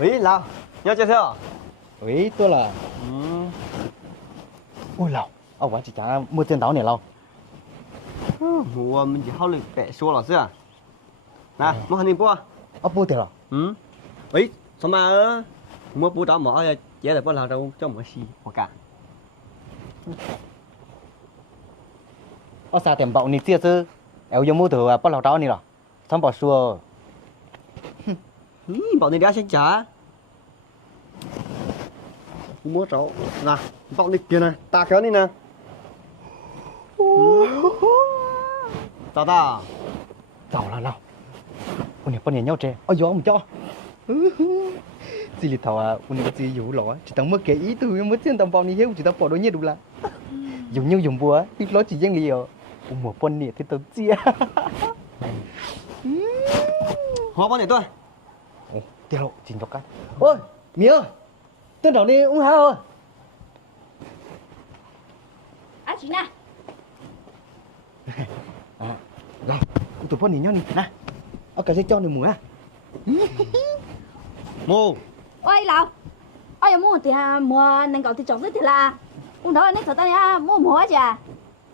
喂，老，你要介绍？喂，对了，ôi lão, ông chỉ trả mua tiền tao này lão. 我们以后的白说老师啊，来，我喊你播。ông mua tiền rồi.喂，什么？我不找毛呀，接着不老周叫么西，我干。ông xài tiền bạo này chia chứ, em dùng mua từ bắt lão tao này rồi, xong bỏ xua. Bọn này đã xin trả. Mua cháu, nè, bọn này kia này, ta kéo đi nè. Tao ta. Giàu là lão. Ôi này, bọn này nhau trẻ, ôi gió ông cho. Chỉ là thầu à, ôi này chỉ dụ lỏ, chỉ tao mất cái ý từ mất tiền tao bao này hết, chỉ tao bỏ đôi nhiêu đủ là. Dùng nhiều dùng bùa, ít ló chỉ riêng gì rồi. Ôi một bọn này thì tao chia. Hóa bọn này tôi. Ồ, tiêu lộ, chính cho cái. Ôi, mía ơi, tên đảo này uống hả rồi. À chị nè. À, rồi, tụi bọn này nhau nè, nè. Ở cái dây cho này mùa à. Mô. Ôi lão. Ôi mua thì mua nên gọi thì chọn rất thì là. Uống đó nên thật ta nha, mua chả.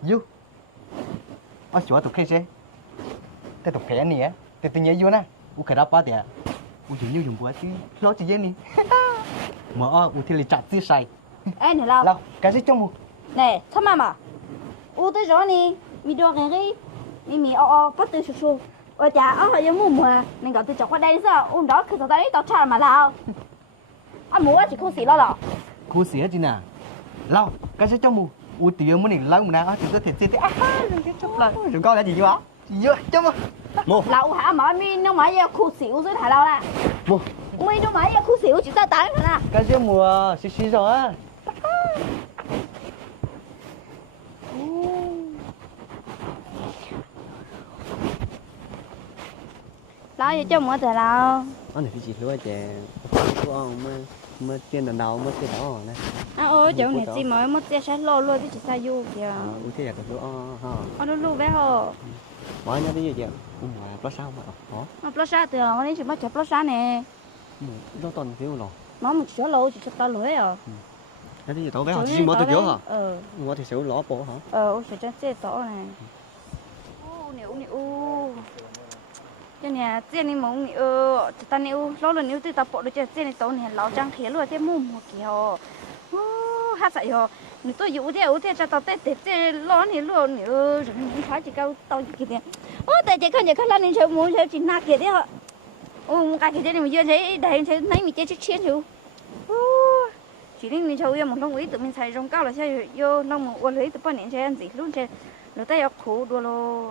Yêu. Ở chỗ tụi khai xe. Thế tụi khai này á, thì tự nhiên yêu nè. U khai ra ba thì à. U chỉ yêu dùng bữa chứ, nó chỉ dễ nè. Mà u thì lại chặt tí say. Ê này lão. Lão, cái dây trong một. Nè, sao mà. U tới rõ nè, mi đồ cái mi bắt từ su. Ôi chà, ở giờ mua nên gọi thì chọn qua đây sao? Uống đóคือthật ta đấy tao trả mà lão. À mua chỉ không xí lo lọ. Cô xỉa chứ nè. Lão, cái dây trong một. U thì yêu muốn này lâu mà nè, thì tôi thể xỉa thì đừng cái chấp lại. Đừng coi là gì chứ hả? Gì vậy? Chấm à. Mô. Lão hả mà mi nó mới khu xỉu dưới thải lao nè. Mô. Mi nó mới khu xỉu chỉ ta tán nè. Cái dây mùa xí xí rồi á. Lão vậy cho mua thải lao. Nó này chỉ lúa chè. Lúa mà tiền lần đầu mà tiền đó này. À ôi chỗ này chỉ mới mất tiền sát lô luôn thì chỉ sai du kìa. U thế là cái lúa ha. Nó lu bé hồ. Bỏ nhá đi vậy. Mà có sao mà có. Nó plus sát từ nó đến chỉ bắt chập plus sát nè. Nó toàn phiếu rồi. Nó một số lô chỉ tao lưới à. Cái gì tao bé chỉ mới tôi nhớ hả? Tôi thì sẽ lõ bộ hả? Ôi sẽ chơi tổ này. Nè. Cái này tiền này mong ta nếu lo lần nếu tôi tập bộ được chơi tiền này tổ này lão trang thế luôn thế mua một kiểu. Hát sậy hồ. Nếu tôi dụ thế cho tao tết lo này luôn rồi mình phải chỉ câu tao chỉ tiền. Tại chỉ không là nên chơi muốn chơi chỉ nát kia thế hả? Cái kia này mình chưa thấy đây thấy thấy mình chơi chết chứ. Chỉ nên mình chơi một lông ý tụi mình xài rong cao là chơi vô nông một uốn lấy tụi bọn này chơi ăn gì luôn chơi. Rồi tay khổ đua lo.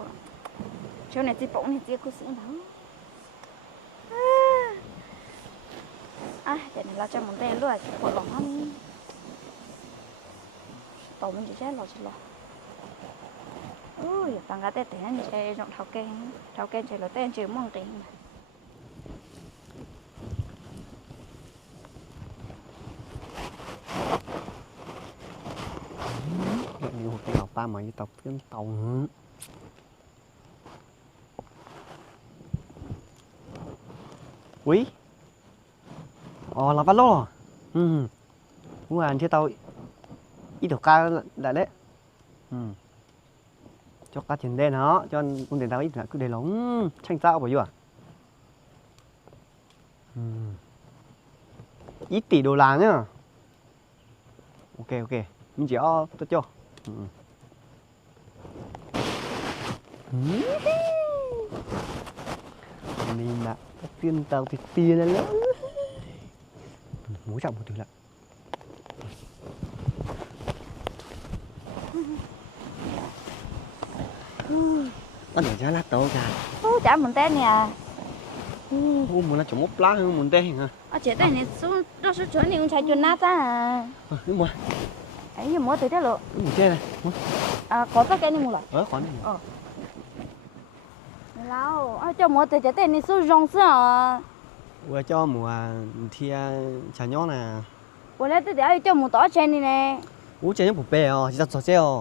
Chỗ này chỉ bỗng này chỉ có xíu đó. Để này là cho một tay luôn, bỏ lỏng hơn. Tổ mình chỉ chết lò. Ui, tăng cái tết tiền chơi rộng thao kênh chơi là tên chơi mong tiền. Nhiều cái học ba mà như tập cái tàu. Quý. Là bắt lô rồi. Muốn ăn chứ tao ít được ca lại đấy. Cho cá tiền đen hả? Cho con tiền tao ít là cứ để lóng tranh sao bảo à? Ít tỷ đô la nhá. Ok, mình chỉ tôi cho. Nên là tiền tao thì tiền là lớn. Múa chậm một tí lại. Anh ở lát tao cả. Chả muốn tên nè. Muốn là chồng mốc lá hơn muốn tên hả? Chị tên này số chỗ này cũng chạy chuột nát á. Đúng rồi. Ấy giờ mua tới thế lộ. Muốn chơi này. Có tất cả này mua lại. Có này. Lão, cho mua tới tên này số rong xưa à. Ủa cho mùa thì chả nhó nè. Ủa lấy tới để cho mua tỏi trên này nè. Ủa chơi nhó bột bè chỉ tao chơi à.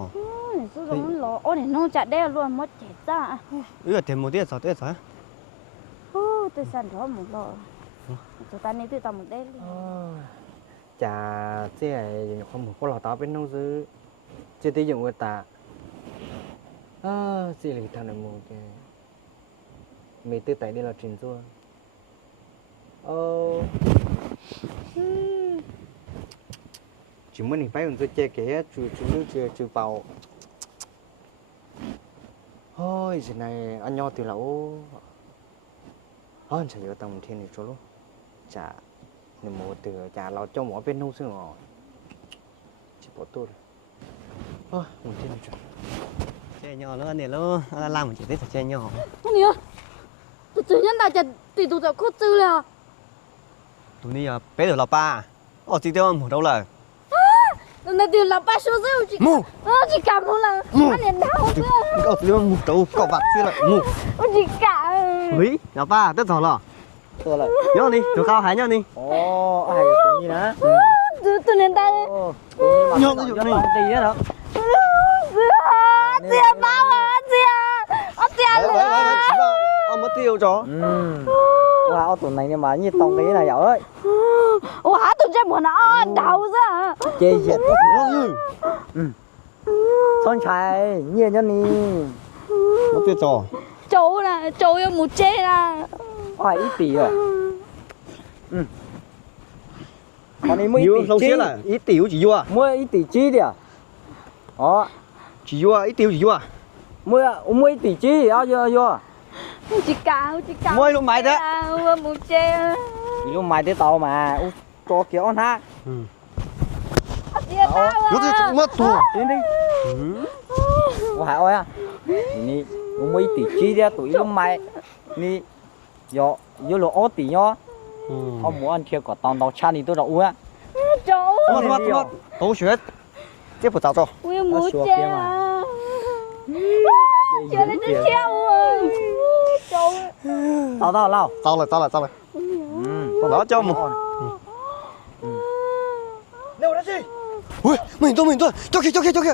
Này số rong lọ, này nó chặt đeo luôn mất chết ra. Ủa tiền một tí sao. Tôi sẵn đó một lọ. chúng ta nên tự tao một đêm đi chả chứ này không một có lò tao bên nông dư chưa tới dùng người ta gì là thằng này một cái mày tư tại đây là chuyện xưa chỉ muốn mình phải dùng tôi che cái chú chú bảo thôi giờ này anh nhau từ lâu hơn sẽ có tầm thiên này cho luôn chả nên một từ chả lo cho mỗi bên nông xương ngỏ chỉ bỏ tôi thôi một thiên này cho che nhỏ nữa nè lo làm một chỉ biết phải che nhỏ không nhớ tụi chủ nhân đã chặt tụi tụi tụi cốt tư là tụi này bé được là ba chỉ tiêu một đâu là tụi này tiền là ba số dư chị mu chị cảm không là anh liền đau nữa cậu tiêu một đâu cậu bạc xí là mu chị cả ấy là ba tất rồi tôi lại nhớ đi tụi cao hái nhớ đi ai cũng như đó tụi này ta nhớ cái gì tí đó tiền bao à tiền nữa ông mất tiêu cho wow tụi này nhưng mà như tông cái này giỏi hả tụi chơi muốn nó đau ra chê dệt con trai nhiều cho ni mất tiêu cho cháu yêu một chê là phải ít tỷ rồi còn đi mới nhiều tỷ lâu chi xí là ít tiêu chỉ vô mua ít tỷ chi đi à chỉ vô ít tiêu chỉ vô mua ít tỷ chi vô chị cao mua luôn mày thế một chê thì lúc mày tới tàu mà cho kiểu ha tiền tao nó thì mất thua đến đi hả ơi à ni mua ít tỷ chi đi tụi lúc mày ni vô lo ó tỷ nhá ông muốn ăn kia quả tàu cha ni tôi đâu á cháu mất tổ chuyện tiếp phụ tao cho yêu một chê à chê lên tôi treo cháu tao lao tao lại còn đó cho một đâu đó gì ui mình tôi cho kìa cho kìa